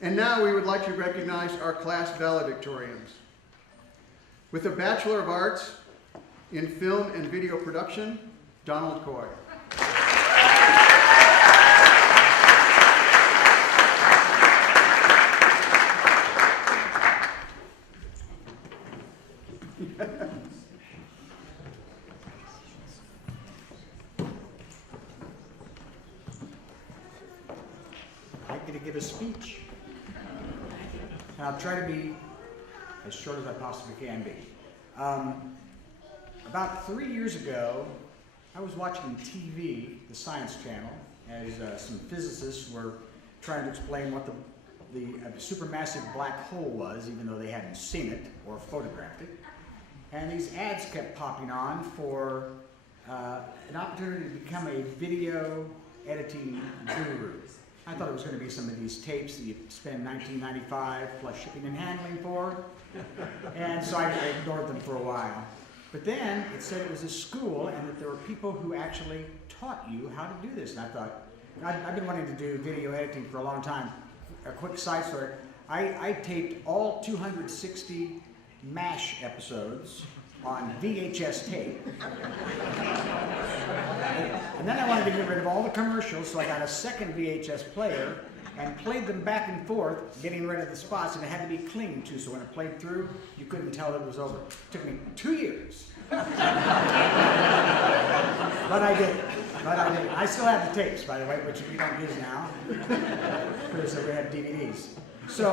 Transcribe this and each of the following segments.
And now we would like to recognize our class valedictorians. With a Bachelor of Arts in Film and Video Production, Donald Coy. I'm going to give a speech, and I'll try to be as short as I possibly can be. About 3 years ago, I was watching TV, the Science Channel, as some physicists were trying to explain what the supermassive black hole was, even though they hadn't seen it or photographed it. And these ads kept popping on for an opportunity to become a video editing guru. I thought it was going to be some of these tapes that you'd spend $19.95 plus shipping and handling for. And so I ignored them for a while. But then it said it was a school and that there were people who actually taught you how to do this. And I thought, I've been wanting to do video editing for a long time. A quick side story. I taped all 260 MASH episodes on VHS tape. And then I wanted to get rid of all the commercials, so I got a second VHS player and played them back and forth, getting rid of the spots, and it had to be clean too, so when it played through, you couldn't tell that it was over. It took me 2 years. But I did it. I still have the tapes, by the way, which we don't use now, because we have DVDs. So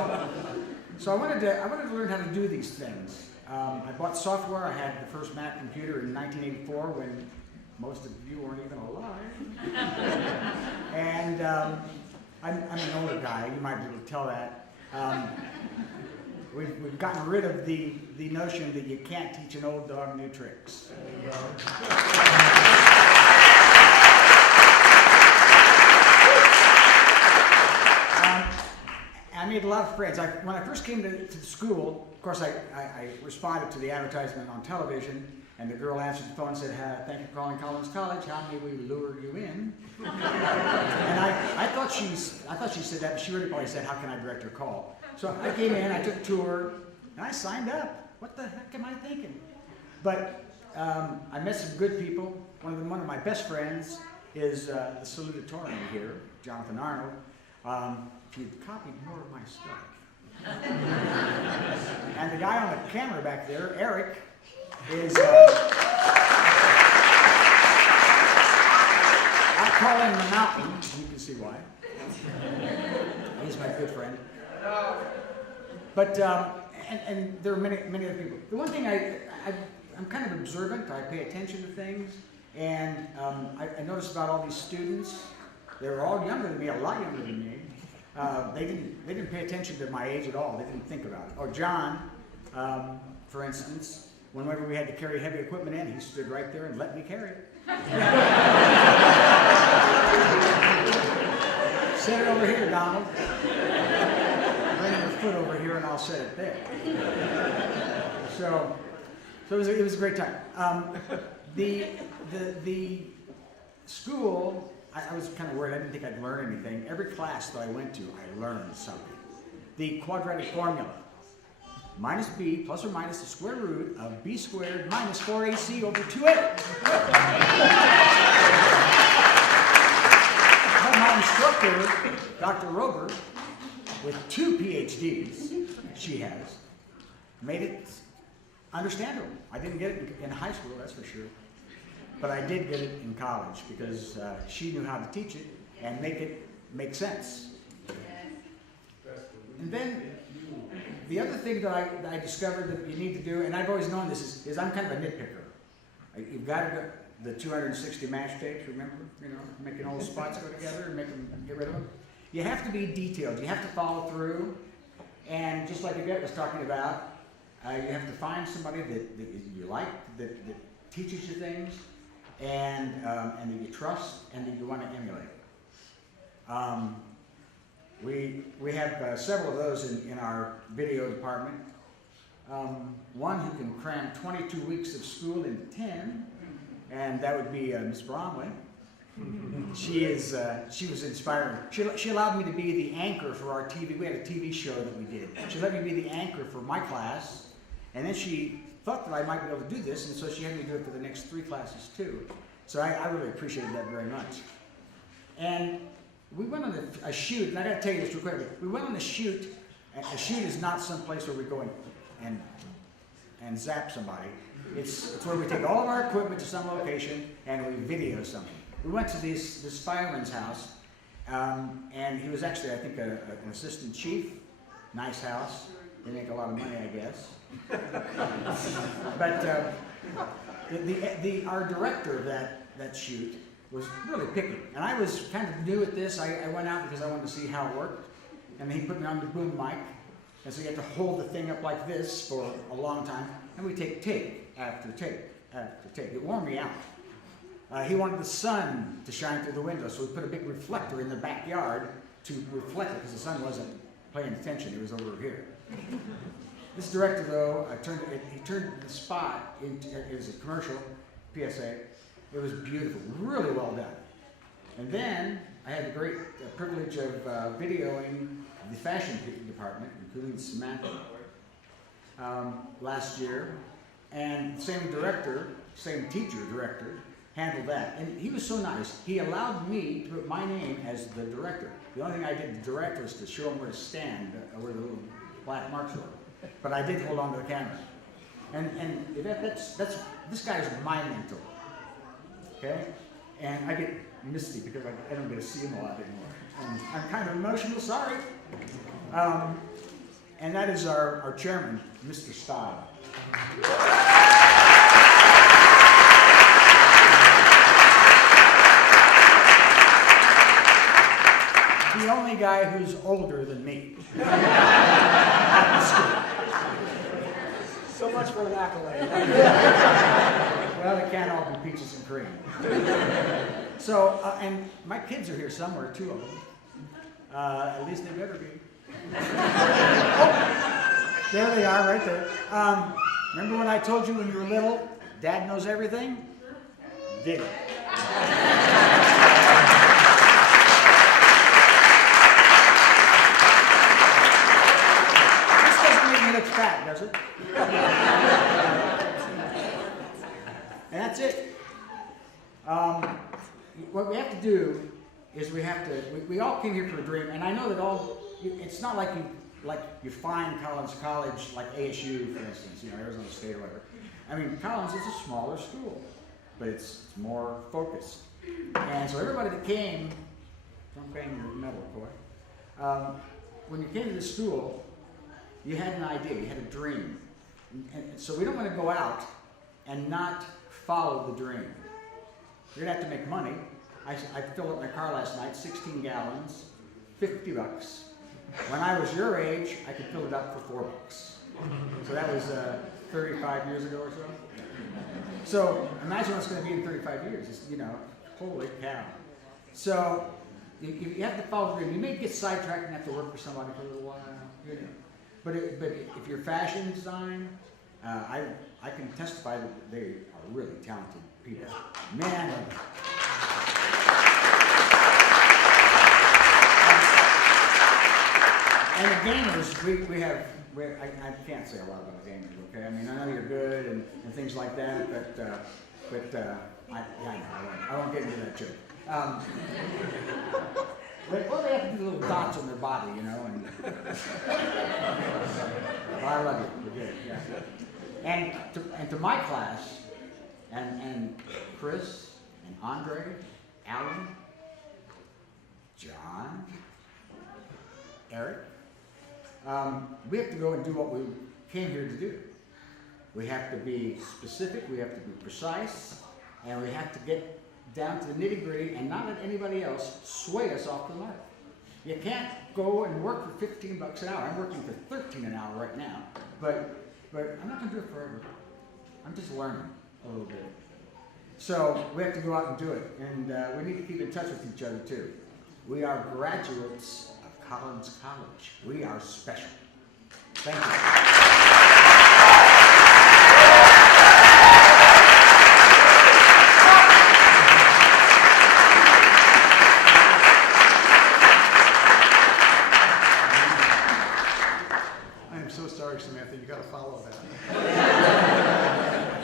I wanted to learn how to do these things. I bought software. I had the first Mac computer in 1984 when most of you weren't even alive. And I'm an older guy. You might be able to tell that. We've gotten rid of the notion that you can't teach an old dog new tricks. I made a lot of friends. When I first came to the school, of course, I responded to the advertisement on television, and the girl answered the phone and said, "Thank you for calling Collins College. How may we lure you in?" And I thought she said that, but she really probably said, "How can I direct your call?" So I came in, I took a tour, and I signed up. What the heck am I thinking? But I met some good people. One of my best friends is the salutatorian here, Jonathan Arnold. If you'd copied more of my stuff. And the guy on the camera back there, Eric, is, I call him the Mountain. You can see why. He's my good friend. But, and there are many other people. The one thing I'm kind of observant. I pay attention to things. And I noticed about all these students, they were all younger than me, a lot younger than me. They didn't pay attention to my age at all. They didn't think about it. Or John, for instance, whenever we had to carry heavy equipment in, he stood right there and let me carry it. Set it over here, Donald. Bring your foot over here and I'll set it there. So it was a great time. The school, I was kind of worried. I didn't think I'd learn anything. Every class that I went to, I learned something. The quadratic formula. Minus b plus or minus the square root of b squared minus 4ac over 2a. But my instructor, Dr. Rober, with 2 PhDs, she has, made it understandable. I didn't get it in high school, that's for sure. But I did get it in college because she knew how to teach it and make it make sense. And then the other thing that I discovered that you need to do, and I've always known this, is I'm kind of a nitpicker. You've got to go, the 260 MASH tapes, remember? You know, making all the spots go together and make them, get rid of them. You have to be detailed. You have to follow through. And just like Yvette was talking about, you have to find somebody that you like, that teaches you things, and that you trust, and that you want to emulate. We have several of those in our video department. One who can cram 22 weeks of school into 10, and that would be Ms. Bromley. She was inspiring. She allowed me to be the anchor for our TV. We had a TV show that we did. She let me be the anchor for my class, and then she thought that I might be able to do this, and so she had me do it for the next 3 classes too. So I really appreciated that very much. And we went on a shoot, and I got to tell you this real quick. We went on a shoot. A shoot is not some place where we go and zap somebody. It's where we take all of our equipment to some location and we video something. We went to this fireman's house, and he was actually, I think, an assistant chief. Nice house. They make a lot of money, I guess. But our director of that shoot was really picky. And I was kind of new at this. I went out because I wanted to see how it worked. And he put me on the boom mic. And so you had to hold the thing up like this for a long time. And we take tape after tape after tape. It wore me out. He wanted the sun to shine through the window, so we put a big reflector in the backyard to reflect it, because the sun wasn't paying attention. It was over here. This director, though, he turned the spot into, it was a commercial, PSA. It was beautiful, really well done. And then I had the great privilege of videoing the fashion department, including Samantha, last year. And the same director, same teacher director, handled that. And he was so nice. He allowed me to put my name as the director. The only thing I did to direct was to show him where to stand, where the little black marks were. But I did hold on to the camera. And this guy is my mentor. Okay? And I get misty because I don't get to see him a lot anymore. And I'm kind of emotional, sorry. And that is our chairman, Mr. Style. The only guy who's older than me. So much for an accolade. Well, it can't all be peaches and cream. So, and my kids are here somewhere, 2 of them. At least they better be. Oh, there they are, right there. Remember when I told you when you were little, Dad knows everything? Dig it. This doesn't make me look fat, does it? And that's it. What we have to do is we all came here for a dream, and I know that it's not like you find Collins College like ASU, for instance, Arizona State or whatever. I mean, Collins is a smaller school, but it's more focused. And so everybody that came, don't bang your metal, boy. When you came to the school, you had an idea, you had a dream. And so we don't want to go out and not follow the dream. You're going to have to make money. I filled up my car last night, 16 gallons, $50. When I was your age, I could fill it up for $4. So that was 35 years ago or so. So imagine what's going to be in 35 years. It's, holy cow. So you have to follow the dream. You may get sidetracked and have to work for somebody for a little while. But if you're fashion design, I can testify that they are really talented people. Man. And the gamers, I can't say a lot about gamers, okay? I mean, I know you're good and things like that, but I won't get into that joke. Well, they have to do little dots on their body, and well, I love you. You're good, yeah. And to my class, and Chris, and Andre, Alan, John, Eric, we have to go and do what we came here to do. We have to be specific, we have to be precise, and we have to get down to the nitty-gritty and not let anybody else sway us off the mark. You can't go and work for $15 an hour. I'm working for $13 an hour right now, but I'm not going to do it forever. I'm just learning a little bit. So we have to go out and do it, and we need to keep in touch with each other too. We are graduates of Collins College. We are special. Thank you. Sorry, Samantha, you got to follow that.